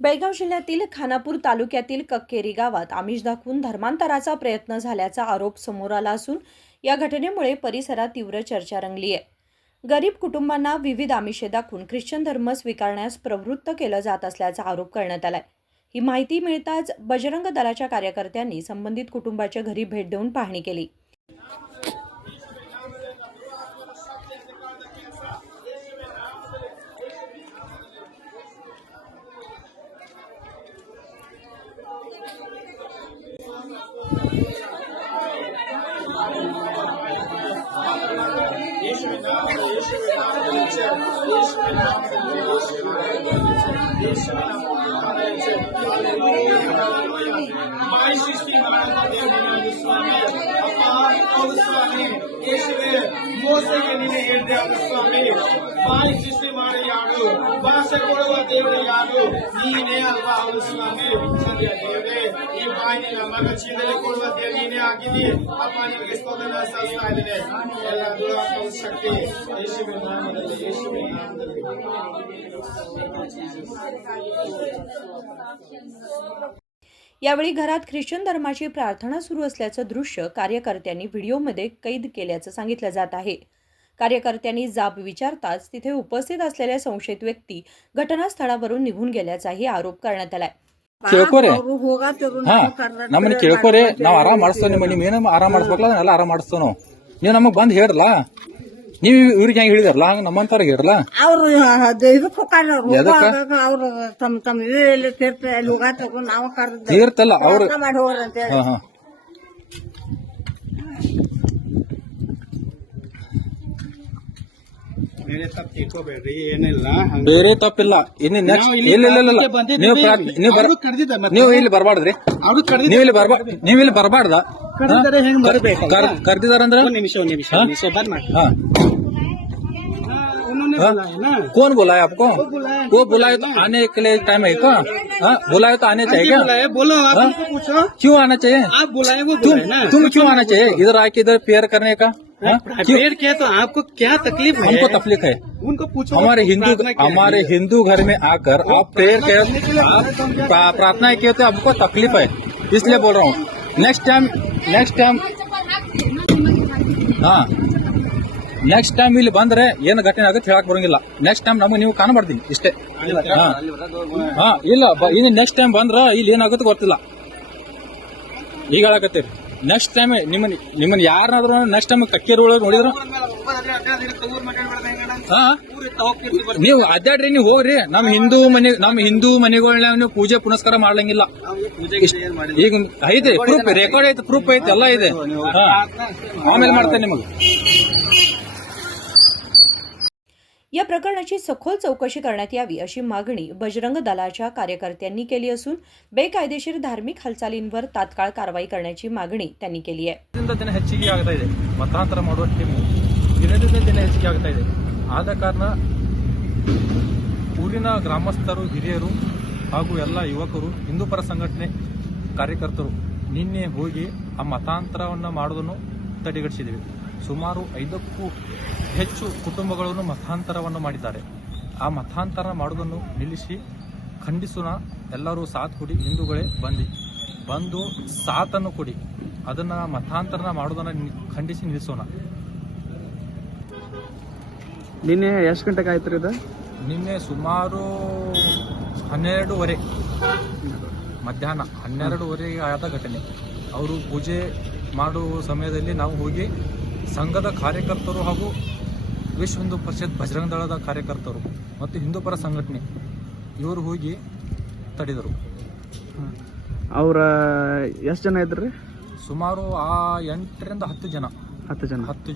बेळगाव जिल्ह्यातील खानापूर तालुक्यातील कक्केरी गावात आमिष दाखवून धर्मांतराचा प्रयत्न झाल्याचा आरोप समोर आला असून या घटनेमुळे परिसरात तीव्र चर्चा रंगली आहे. गरीब कुटुंबांना विविध आमिषे दाखवून ख्रिश्चन धर्म स्वीकारण्यास प्रवृत्त केलं जात असल्याचा आरोप करण्यात आलाय. ही माहिती मिळताच बजरंग दलाच्या कार्यकर्त्यांनी संबंधित कुटुंबाच्या घरी भेट देऊन पाहणी केली. यावेळी घरात ख्रिश्चन धर्माची प्रार्थना सुरू असल्याचं दृश्य कार्यकर्त्यांनी व्हिडिओमध्ये कैद केल्याचं सांगितलं जात आहे. कार्यकर्त्यांनी जाब विचारताच तिथे उपस्थित असलेल्या संशयित व्यक्ती घटनास्थळावरून निघून गेल्याचाही आरोप करण्यात आलाय. ಕೇಳ್ಕೋರಿ ನಮ್ಮನ್ನ ಕೇಳ್ಕೋರಿ ನಾವ್ ಆರಾಮ್ ಮಾಡಿಸ್ತೇವೆ ನಿಮ್ಮೇನು ಆರಾಮ್ ಮಾಡಿಸ್ಬೇಕಲ್ಲ ಎಲ್ಲ ಆರಾಮ್ ಮಾಡಿಸ್ತೇವೆ ನಾವು. ನೀವು ನಮಗ್ ಬಂದ್ ಹೇಳ್ರಲ್ಲ, ನೀವ್ ಇವ್ರಿಗೆ ಹೆಂಗ್ ಹೇಳಿದಾರಲ್ಲ ಹಂಗ ನಮ್ಮಂತವ್ರಿಗೆ ಹೇಳ್ರಲ್ಲ. ಅವ್ರು ಇದಕ್ಕೆ ಹೋಗ್ತಾರ ಅವ್ರು ತಮ್ಮ ತಮ್ಮ ಇಲ್ಲಿ ತೀರ್ಥ ಅಲ್ಲಿ ಹೋಗ ತಗೊಂಡು ನಾವು ಕರೆದ ತೀರ್ತಲ್ಲ ಅವ್ರು ಮಾಡಿ ಹೋಗ್ರಿ ಅಂತ ಹೇಳಿ. ಬೇರೆ ತಪ್ಪಿಲ್ಲ. ಇನ್ನು ನೆಕ್ಸ್ಟ್ ಇಲ್ಲ ನೀವು ಇಲ್ಲಿ ಬರ್ಬಾರ್ದ್ರಿ. ನೀವು ಇಲ್ಲಿ ಬರ್ಬಾರ್ದ. ಕರ್ದಿದಾರಂದ್ರ कौन बुलाया आपको? वो बुलाया तो आने के लिए टाइम है क्या? बुलाया तो आने चाहिए क्या? बोलो आप उनको पूछो क्यों आना चाहिए? आप बुलाए वो तुम क्यों आना चाहिए इधर आके इधर प्रेयर करने का? प्रेयर किया तो आपको क्या तकलीफ है? हमको तकलीफ है. उनको पूछो. हमारे हिंदू घर में आकर आप प्रेयर आप प्रार्थना किए तो आपको तकलीफ है, इसलिए बोल रहा हूँ. नेक्स्ट टाइम हाँ ನೆಕ್ಸ್ಟ್ ಟೈಮ್ ಇಲ್ಲಿ ಬಂದ್ರೆ ಏನು ಘಟನೆ ಆಗುತ್ತೆ ಹೇಳಕ್ ಬರಂಗಿಲ್ಲ. ನೆಕ್ಸ್ಟ್ ಟೈಮ್ ನಮಗೆ ನೀವು ಕಾಣಬಾರ್ದು ಇಷ್ಟೇ. ಹಾ ಇಲ್ಲ ಇನ್ನು ನೆಕ್ಸ್ಟ್ ಟೈಮ್ ಬಂದ್ರ ಇಲ್ಲಿ ಏನಾಗುತ್ತೆ ಗೊತ್ತಿಲ್ಲ. ಈಗ ಹೇಳಕತ್ತೀರಿ ನೆಕ್ಸ್ಟ್ ಟೈಮ್ ನಿಮ್ಮನ್ನ ಯಾರನ್ನಾದ್ರೂ ನೆಕ್ಸ್ಟ್ ಟೈಮ್ ಕಕ್ಕೇರಿ ಒಳಗೆ ನೋಡಿದ್ರು ನೀವು ಅಡ್ಡಾಡ್ರಿ, ನೀವು ಹೋಗ್ರಿ. ನಮ್ಮ ಹಿಂದೂ ಮನೆಗಳನ್ನ ನೀವು ಪೂಜೆ ಪುನಸ್ಕಾರ ಮಾಡ್ಲಂಗಿಲ್ಲ. ಈಗ ಐತೆ ಪ್ರೂಫ್, ರೆಕಾರ್ಡ್ ಐತೆ, ಪ್ರೂಫ್ ಐತೆ, ಎಲ್ಲ ಇದೆ. ಆಮೇಲೆ ಮಾಡ್ತೇನೆ ನಿಮಗೆ. या प्रकरणाची सखोल चौकशी करण्यात यावी अशी मागणी बजरंग दलाच्या कार्यकर्त्यांनी केली असून बेकायदेशीर धार्मिक हालचालींवर तात्काळ कारवाई करण्याची मागणी त्यांनी केली आहे. ದಿನ ಹೆಚ್ಚಿಗೆ ಆಗ್ತಾ ಇದೆ, ಮತಾಂತರ ಮಾಡುವ ಟೀಮು ದಿನದಿಂದ ದಿನ ಹೆಚ್ಚಿಗೆ ಆಗ್ತಾ ಇದೆ. ಆದ ಕಾರಣ ಊರಿನ ಗ್ರಾಮಸ್ಥರು, ಹಿರಿಯರು ಹಾಗೂ ಎಲ್ಲ ಯುವಕರು, ಹಿಂದೂ ಪರ ಸಂಘಟನೆ ಕಾರ್ಯಕರ್ತರು ನಿನ್ನೆ ಹೋಗಿ ಆ ಮತಾಂತರವನ್ನು ಮಾಡೋದನ್ನು ತಡೆಗಟ್ಟಿಸಿದ್ದೇವೆ. ಸುಮಾರು 5ಕ್ಕೂ ಹೆಚ್ಚು ಕುಟುಂಬಗಳನ್ನು ಮತಾಂತರವನ್ನು ಮಾಡಿದ್ದಾರೆ. ಆ ಮತಾಂತರ ಮಾಡುವುದನ್ನು ನಿಲ್ಲಿಸಿ ಖಂಡಿಸೋಣ. ಎಲ್ಲರೂ ಸಾಥ್ ಕೊಡಿ, ಹಿಂದೂಗಳೇ ಬಂದು ಸಾಥನ್ನು ಕೊಡಿ. ಅದನ್ನ ಮತಾಂತರ ಮಾಡೋದನ್ನ ಖಂಡಿಸಿ ನಿಲ್ಲಿಸೋಣ. ನಿನ್ನೆ ಎಷ್ಟು ಗಂಟೆಗೆ ಆಯ್ತು ಇದು? ನಿನ್ನೆ ಸುಮಾರು 12:30 ಮಧ್ಯಾಹ್ನ 12:30 ಆದ ಘಟನೆ. ಅವರು ಪೂಜೆ ಮಾಡುವ ಸಮಯದಲ್ಲಿ ನಾವು ಹೋಗಿ ಸಂಘದ ಕಾರ್ಯಕರ್ತರು ಹಾಗೂ ವಿಶ್ವ ಹಿಂದೂ ಪರಿಷತ್ ಬಜರಂಗ ದಳದ ಕಾರ್ಯಕರ್ತರು ಮತ್ತು ಹಿಂದೂ ಪರ ಸಂಘಟನೆ ಇವರು ಹೋಗಿ ತಡೆದರು. ಅವ್ರ ಎಷ್ಟು ಜನ ಇದ್ರಿ? ಸುಮಾರು 8ರಿಂದ 10 ಜನ. 10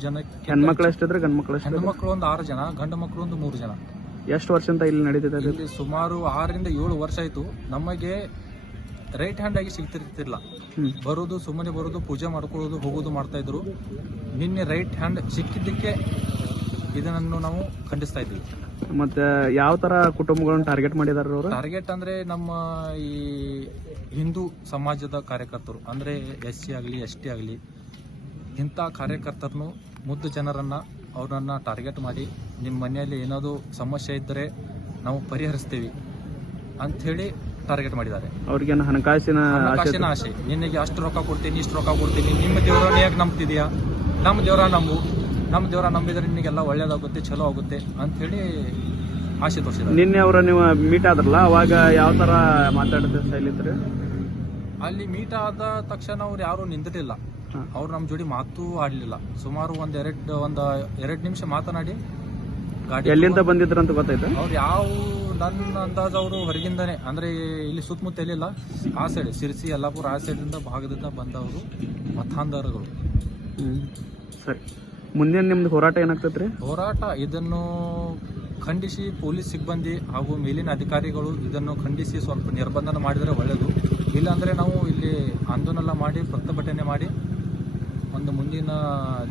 ಜನ. ಹೆಣ್ಮಕ್ಳು ಎಷ್ಟಿದ್ರೆ ಗಂಡು ಮಕ್ಕಳು? ಹೆಣ್ಮಕ್ಳು ಒಂದು 6 ಜನ, ಗಂಡು ಮಕ್ಕಳು ಒಂದು 3 ಜನ. ಎಷ್ಟು ವರ್ಷದಿಂದ ಇಲ್ಲಿ ನಡೀತಿದೆ? ಇಲ್ಲಿ ಸುಮಾರು 6ರಿಂದ 7 ವರ್ಷ ಆಯ್ತು. ನಮಗೆ ರೈಟ್ ಹ್ಯಾಂಡ್ ಆಗಿ ಸಿಗ್ತಿರ್ತಿಲ್ಲ. ಬರೋದು, ಸುಮ್ಮನೆ ಬರೋದು, ಪೂಜೆ ಮಾಡ್ಕೊಳ್ಳೋದು, ಹೋಗೋದು ಮಾಡ್ತಾ ಇದ್ರು. ನಿನ್ನೆ ರೈಟ್ ಹ್ಯಾಂಡ್ ಸಿಕ್ಕಿದ್ದಕ್ಕೆ ಇದನ್ನು ನಾವು ಖಂಡಿಸ್ತಾ ಇದ್ದೀವಿ. ಮತ್ತೆ ಯಾವ ತರ ಕುಟುಂಬಗಳನ್ನು ಟಾರ್ಗೆಟ್ ಮಾಡಿದಾರೆ ಅವರು? ಟಾರ್ಗೆಟ್ ಅಂದ್ರೆ ನಮ್ಮ ಈ ಹಿಂದೂ ಸಮಾಜದ ಕಾರ್ಯಕರ್ತರು, ಅಂದ್ರೆ SC ಆಗಲಿ ST ಆಗಲಿ, ಇಂಥ ಕಾರ್ಯಕರ್ತರನ್ನು, ಮುದ್ದು ಜನರನ್ನ ಅವ್ರನ್ನ ಟಾರ್ಗೆಟ್ ಮಾಡಿ ನಿಮ್ಮ ಮನೆಯಲ್ಲಿ ಏನಾದರೂ ಸಮಸ್ಯೆ ಇದ್ದರೆ ನಾವು ಪರಿಹರಿಸ್ತೀವಿ, ಅಂಥೇಳಿ ಟಾರ್ಗೆಟ್ ಮಾಡಿದ್ದಾರೆ. ಅವ್ರಿಗೇನು ಹಣಕಾಸಿನ ಹಣಕಾಸಿನ ಆಸೆ, ನಿನಗೆ ಅಷ್ಟು ರೊಕ್ಕ ಕೊಡ್ತೀನಿ, ಇಷ್ಟು ರೊಕ್ಕ ಕೊಡ್ತೀನಿ, ನಿಮ್ಮ ದೇವರನ್ನ ಯಾಕೆ ನಂಬ್ತಿದೀಯಾ, ನಮ್ಮ ದೇವರ ನಂಬಿದ್ರೆ ನಿನಗೆಲ್ಲ ಒಳ್ಳೇದಾಗುತ್ತೆ, ಚಲೋ ಆಗುತ್ತೆ ಅಂಥೇಳಿ ಆಸೆ ತೋರಿಸಿದ್ದಾರೆ. ನಿನ್ನೆ ಅವರ ನೀವು ಮೀಟ್ ಆದ್ರಲ್ಲ, ಅವಾಗ ಯಾವ ತರ ಮಾತಾಡಿದ ಶೈಲಿ ಇತ್ತು? ಅಲ್ಲಿ ಮೀಟ್ ಆದ ತಕ್ಷಣ ಅವ್ರು ಯಾರು ನಿಂತಿರಲಿಲ್ಲ, ಅವ್ರು ನಮ್ಮ ಜೋಡಿ ಮಾತು ಆಡಲಿಲ್ಲ. ಸುಮಾರು ಎರಡು ನಿಮಿಷ ಮಾತನಾಡಿ ಗಾಡಿ ಎಲ್ಲಿಂದ ಬಂದಿದ್ರು ಅಂತ ಗೊತ್ತಾಯ್ತು? ಅವ್ರು ನನ್ನ ಅಂದಾಜು ಅವರು ಹೊರಗಿಂದಾನೆ, ಅಂದ್ರೆ ಇಲ್ಲಿ ಸುತ್ತಮುತ್ತ ಎಲ್ಲಿಲ್ಲ, ಆ ಸೈಡ್ ಸಿರ್ಸಿ ಯಲ್ಲಾಪುರ ಆ ಸೈಡಿಂದ ಭಾಗದಿಂದ ಬಂದವರು ಮತಾಂಧರುಗಳು. ಸರಿ, ಮುಂದಿನ ನಿಮ್ದು ಹೋರಾಟ ಏನಾಗ್ತೈತ್ರಿ? ಹೋರಾಟ ಇದನ್ನು ಖಂಡಿಸಿ ಪೊಲೀಸ್ ಸಿಬ್ಬಂದಿ ಹಾಗೂ ಮೇಲಿನ ಅಧಿಕಾರಿಗಳು ಇದನ್ನು ಖಂಡಿಸಿ ಸ್ವಲ್ಪ ನಿರ್ಬಂಧನ ಮಾಡಿದರೆ ಒಳ್ಳೆಯದು. ಇಲ್ಲಾಂದರೆ ನಾವು ಇಲ್ಲಿ ಆಂದೋಲನ ಮಾಡಿ ಪ್ರತಿಭಟನೆ ಮಾಡಿ ಒಂದು ಮುಂದಿನ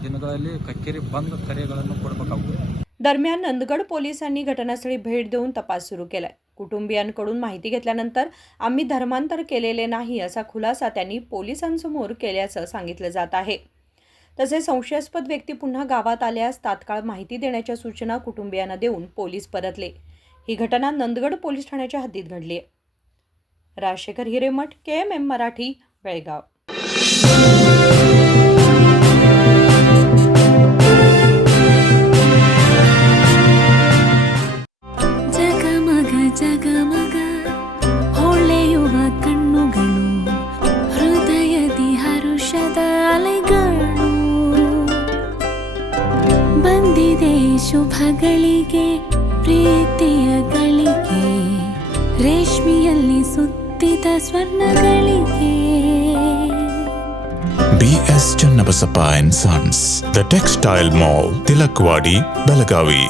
ದಿನಗಳಲ್ಲಿ ಕಕ್ಕೇರಿ ಬಂದ್ ಕರೆಗಳನ್ನು ಕೊಡಬೇಕಾಗುತ್ತದೆ. दरम्यान नंदगड पोलिसांनी घटनास्थळी भेट देऊन तपास सुरू केलाय. कुटुंबियांकडून माहिती घेतल्यानंतर आम्ही धर्मांतर केलेले नाही असा खुलासा त्यांनी पोलिसांसमोर केल्याचं सांगितलं जात आहे. तसेच संशयास्पद व्यक्ती पुन्हा गावात आल्यास तात्काळ माहिती देण्याच्या सूचना कुटुंबियांना देऊन पोलीस परतले. ही घटना नंदगड पोलीस ठाण्याच्या हद्दीत घडली आहे. राजशेखर हिरेमठ, KMM मराठी, बेळगाव. ಜಗಮಗ ಹೊಳೆಯುವ ಕಣ್ಣುಗಳು, ಹೃದಯದಿ ಹರುಷದ ಅಲೆಗಳು, ಬಂದಿದೆ ಶುಭಗಳಿಗೆ ಪ್ರೀತಿಯ ಗಳಿಗೆ, ರೇಷ್ಮೆಯಲ್ಲಿ ಸುತ್ತಿದ ಸ್ವರ್ಣಗಳಿಗೆ. BS Channabasappa and Sons, The Textile Mall, Tilakvadi, Belagavi.